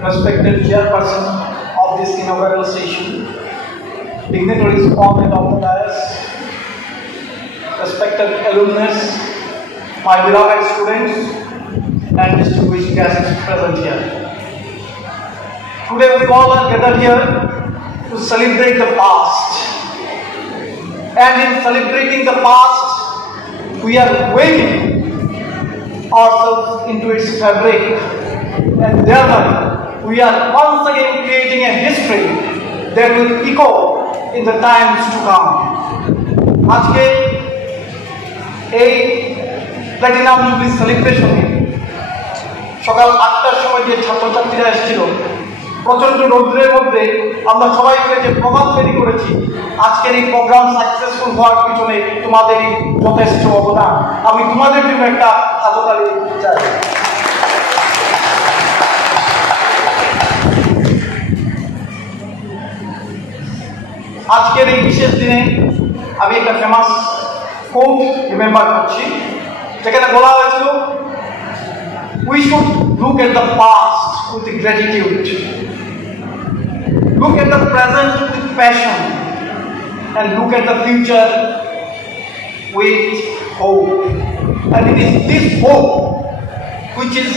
respected chairperson of this inaugural session, dignitaries on and off the dais, respected alumnus, my beloved students, and distinguished guests present here. Today we all are gathered here to celebrate the past. And in celebrating the past, we are weaving ourselves into its fabric, and thereby we are once again creating a history that will echo in the times to come. আজকে এই platinum jubilee সেলিব্রেশনে সকাল 8টার সময় যে ছাত্রছাত্রীরা এসেছিল, প্রচন্ড রৌদ্রের মধ্যে আমরা সবাই মিলে যে প্রভাব তৈরি করেছি, আজকের এই প্রোগ্রাম সাকসেসফুল হওয়ার পিছনে তোমাদেরই যথেষ্ট অবদান। আমি তোমাদের জন্য একটা হাততালি চাই। আজকের এই বিশেষ দিনে আমি একটা ফেমাস কোট রিমেম্বার করছি, যেখানে বলা হয়েছিল, we should look at the past with gratitude, look at the present with passion, and look at the future with hope. And it is this hope which is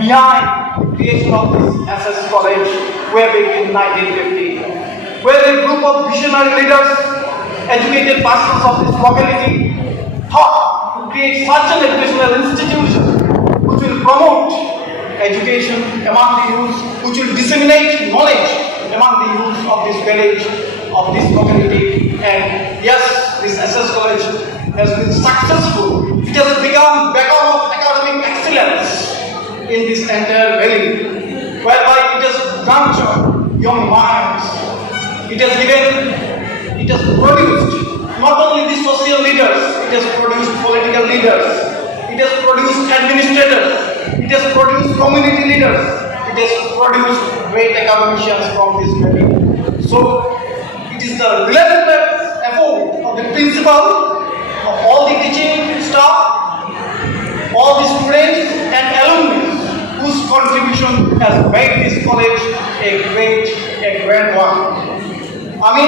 behind the creation of this SS College way back in 1950, where a group of visionary leaders, educated persons of this locality, thought to create such an educational institution which will promote education among the youth, which will disseminate knowledge among the youth of this village, of this locality. And yes, this SS College has been successful. It has become beacon of academic excellence in this entire valley, whereby it has nurtured young minds. It has produced not only the social leaders, it has produced political leaders, it has produced administrators, it has produced community leaders, it has produced great academicians from this valley. So it is the relentless effort of the principal, of all the teaching staff, all the students and alumni whose contribution has made this college a grand one. আমি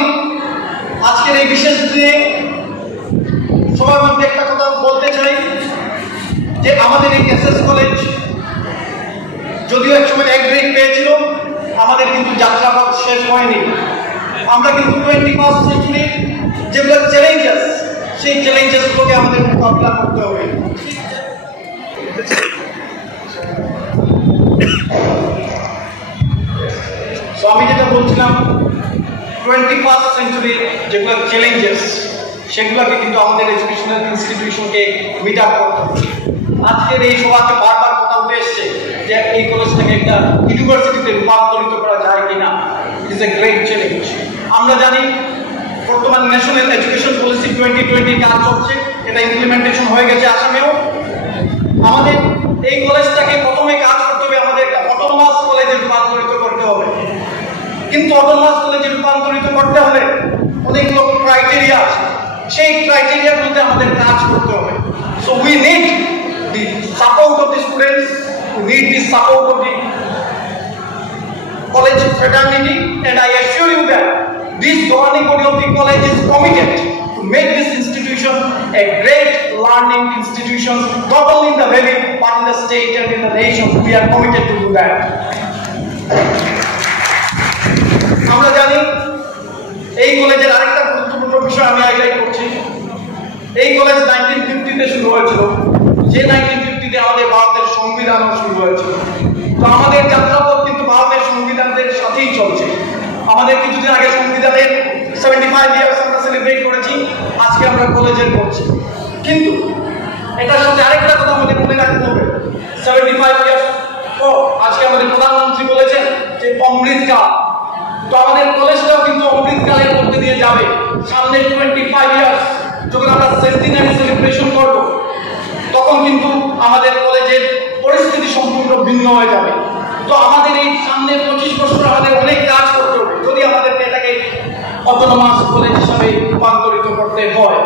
আজকের এই বিশেষ দিনে সবার মধ্যে একটা কথা বলতে চাই যে আমাদের এই এসএস কলেজ যদিও একসময় এক গ্রেড পেয়েছিল, আমাদের কিন্তু যাত্রাপথ শেষ হয়নি। আমরা কিন্তু 21st সেঞ্চুরি যেগুলো চ্যালেঞ্জেস, সেই চ্যালেঞ্জেসগুলোকে আমাদের মোকাবিলা করতে হবে। তো আমি যেটা বলছিলাম, 21st সেঞ্চুরি যেগুলো চ্যালেঞ্জেস, সেগুলোকে কিন্তু আমাদের এডুকেশনাল ইনস্টিটিউশনকে মিট আপ করতে হবে। আজকের এই সভাতে বারবার কথা উঠে এসছে যে এই কলেজটাকে একটা ইউনিভার্সিটিতে রূপান্তরিত করা যায় কিনা। It is a great challenge. আমরা জানি বর্তমান ন্যাশনাল এডুকেশন পলিসি 2020 কাজ চলছে, এটা ইমপ্লিমেন্টেশন হয়ে গেছে আসামেও। আমাদের এই কলেজটাকে প্রথমে কাজ করতে হবে, আমাদের একটা অটোনমাস কলেজে রূপান্তরিত করতে হবে। কিন্তু অটোনমাস কলেজে রূপান্তরিত করতে হলে অনেকগুলো ক্রাইটেরিয়া আছে, সেই ক্রাইটেরিয়াগুলোতে আমাদের কাজ করতে হবে। So we need the support of the students, we need the support of the college fraternity, and I assure you that this governing body of the college is committed to make this institution a great learning institution, not only in the valley but in the state and in the nation. We are committed to do that. আমরা জানি এই কলেজের আরেকটা গুরুত্বপূর্ণ বিষয় আমি হাইলাইট করছি। এই কলেজ 1950-তে শুরু হয়েছিল, যে 1950-তে আমাদের ভারতের সংবিধানও শুরু হয়েছিল। তো আমাদের যাত্রাপথ কিন্তু ভারতের সংবিধানের সাথেই চলছে। আমাদের কিছুদিন আগে সংবিধানের 75 ইয়ার্স আমরা সেলিব্রেট করেছি, আজকে আমরা কলেজের করছি। কিন্তু এটার সাথে আরেকটা কথা আমাদের মনে রাখতে হবে, 75 ইয়ার্স পর আজকে আমাদের প্রধানমন্ত্রী বলেছেন যে অমৃতকাল। তো আমাদের কলেজটাও কিন্তু অমৃতকালের মধ্যে দিয়ে যাবে। সামনে 25 ইয়ার্স যখন আমরা সেন্টিনারি সেলিব্রেশন করব, তখন কিন্তু আমাদের কলেজের পরিস্থিতি সম্পূর্ণ ভিন্ন হয়ে যাবে। তো আমাদের এই সামনের 25 বছর আমাদের অনেক কাজ করতে হবে যদি আমাদেরকে এটাকে অটোনমাস কলেজ হিসাবে রূপান্তরিত করতে হয়।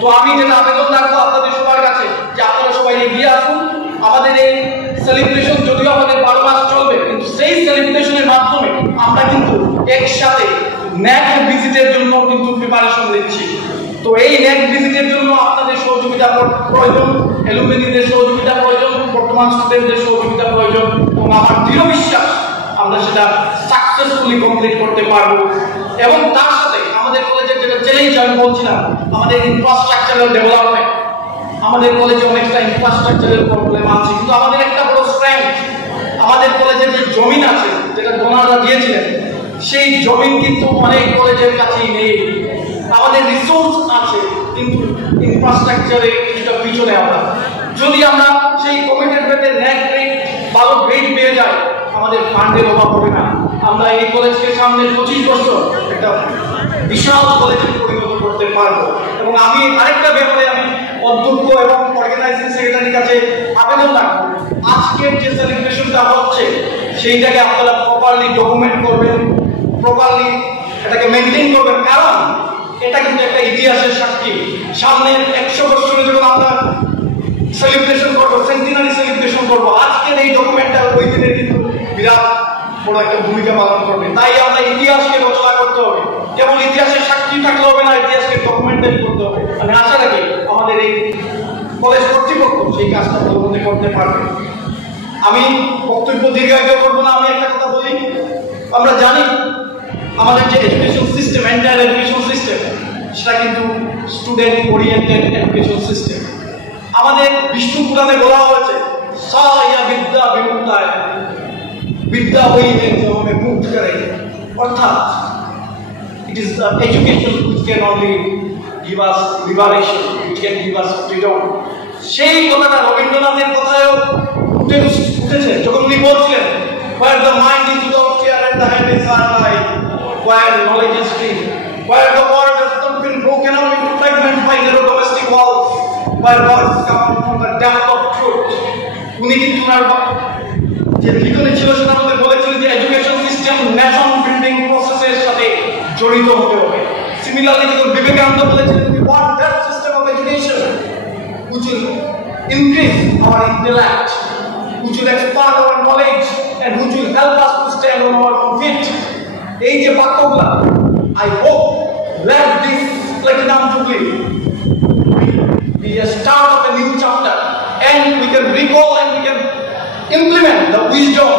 তো আমি যেটা আবেদন রাখবো আপনাদের সবার কাছে যে আপনারা সবাই এগিয়ে আসুন। আমাদের এই সেলিব্রেশন যদিও আমাদের 12 মাস চলবে, কিন্তু সেই সেলিব্রেশনের মাধ্যমে আমরা কিন্তু একসাথে ন্যাক ভিজিটের জন্য কিন্তু প্রিপারেশন নিচ্ছি। তো এই ন্যাক ভিজিটের জন্য আপনাদের সহযোগিতা প্রয়োজন, অ্যালুমিনিদের সহযোগিতা প্রয়োজন, বর্তমান স্টুডেন্টদের সহযোগিতা প্রয়োজন, এবং আমার দৃঢ় বিশ্বাস আমরা সেটা সাকসেসফুলি কমপ্লিট করতে পারবো। এবং তার সাথে আমাদের কলেজের যেটা চ্যালেঞ্জ আমি বলছিলাম, আমাদের ইনফ্রাস্ট্রাকচারাল ডেভেলপমেন্ট। আমাদের কলেজে অনেকটা ইনফ্রাস্ট্রাকচারের প্রবলেম আছে, কিন্তু আমাদের একটা বড় স্ট্রেংথ, আমাদের কলেজের যে জমিন আছে যেটা ডোনাররা দিয়েছিলেন, সেই জমিন কিন্তু অনেক কলেজের কাছেই নেই। আমাদের রিসোর্স আছে কিন্তু ইনফ্রাস্ট্রাকচারে কিছুটা পিছনে আমরা। যদি আমরা সেই কমিটেড রেটে ন্যাক রেট ভালো গ্রেড পেয়ে যাই, আমাদের ফান্ডের অভাব হবে না। আমরা এই কলেজকে সামনে 25 বছর একটা বিশাল কলেজে পরিণত করতে পারবো। এবং আমি আরেকটা ব্যাপারে আমি অধ্যক্ষ এবং অর্গানাইজিং সেক্রেটারির কাছে আবেদন রাখবো, আজকের যে সেলিব্রেশনটা হচ্ছে সেইটাকে আপনারা প্রপারলি ডকুমেন্ট করবেন, প্রপারলি এটাকে মেনটেন করবেন, কারণ এটা কিন্তু একটা ইতিহাসের সাক্ষী। সামনের 100 বছরে যখন আমরা সেলিব্রেশন করবো, সেন্টিনারি সেলিব্রেশন করবো, আজকের এই ডকুমেন্টটা ওই দিনের কিন্তু বিরাট বড় একটা ভূমিকা পালন করবে। তাই আমরা ইতিহাসকে রচনা করতে হবে, কেবল ইতিহাসের সাক্ষী থাকলে হবে না, ইতিহাসকে ডকুমেন্টারি করতে হবে। আমি আশা রাখি আমাদের এই কলেজ কর্তৃপক্ষ সেই কাজটা ভালোমতো করতে পারবে। আমি বক্তব্য দীর্ঘায়িত করবো না, আমি একটা কথা বলি। আমরা জানি আমাদের যে education system, entire education system, সেটা কিন্তু স্টুডেন্ট ওরিয়েন্টেড এডুকেশন সিস্টেম। আমাদের বিষ্ণু পুরাণে বলা হয়েছে, সা ইয়া বিদ্যা বিমুক্তায়, বিদ্যা ওই হমেं মুক্ত করে। অর্থাৎ it is the education which can only give us liberation, which can give us freedom. সেই কথাটা রবীন্দ্রনাথের কথায়ও উঠেছে যখন উনি বলছিলেন, where the mind is without fear and the hand is hard, where knowledge is free, where the world has not been broken up into fragments by narrow domestic walls, where words come from the depth of truth. উনি কিন্তু ওনার যে লিখনে ছিল সেটার মধ্যে বলেছিলেন যে education system nation building প্রসেসের সাথে জড়িত হতে হবে। সিমিলারলি যখন বিবেকানন্দ বলেছিলেন, we want that system of education which will increase our intellect, which will expand our knowledge, and which will help us to stand on our own feet. এই যে বাক্যগুলা, I hope let this platinum jubilee be a start of a new chapter, and we can recall and we can implement the wisdom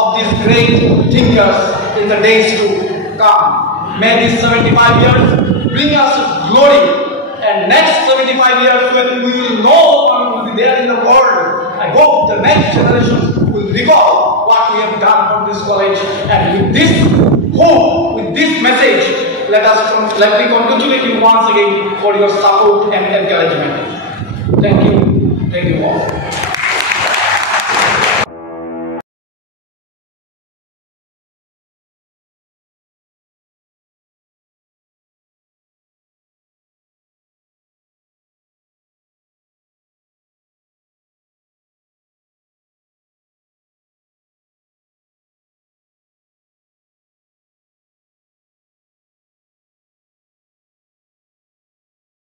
of these great thinkers in the days to come. May these 75 years bring us glory, and next 75 years when we will no longer will be there in the world, I hope the next generation will recall what we have done from this college. And with this hope, with this message, let me congratulate you once again for your support and encouragement. Thank you all.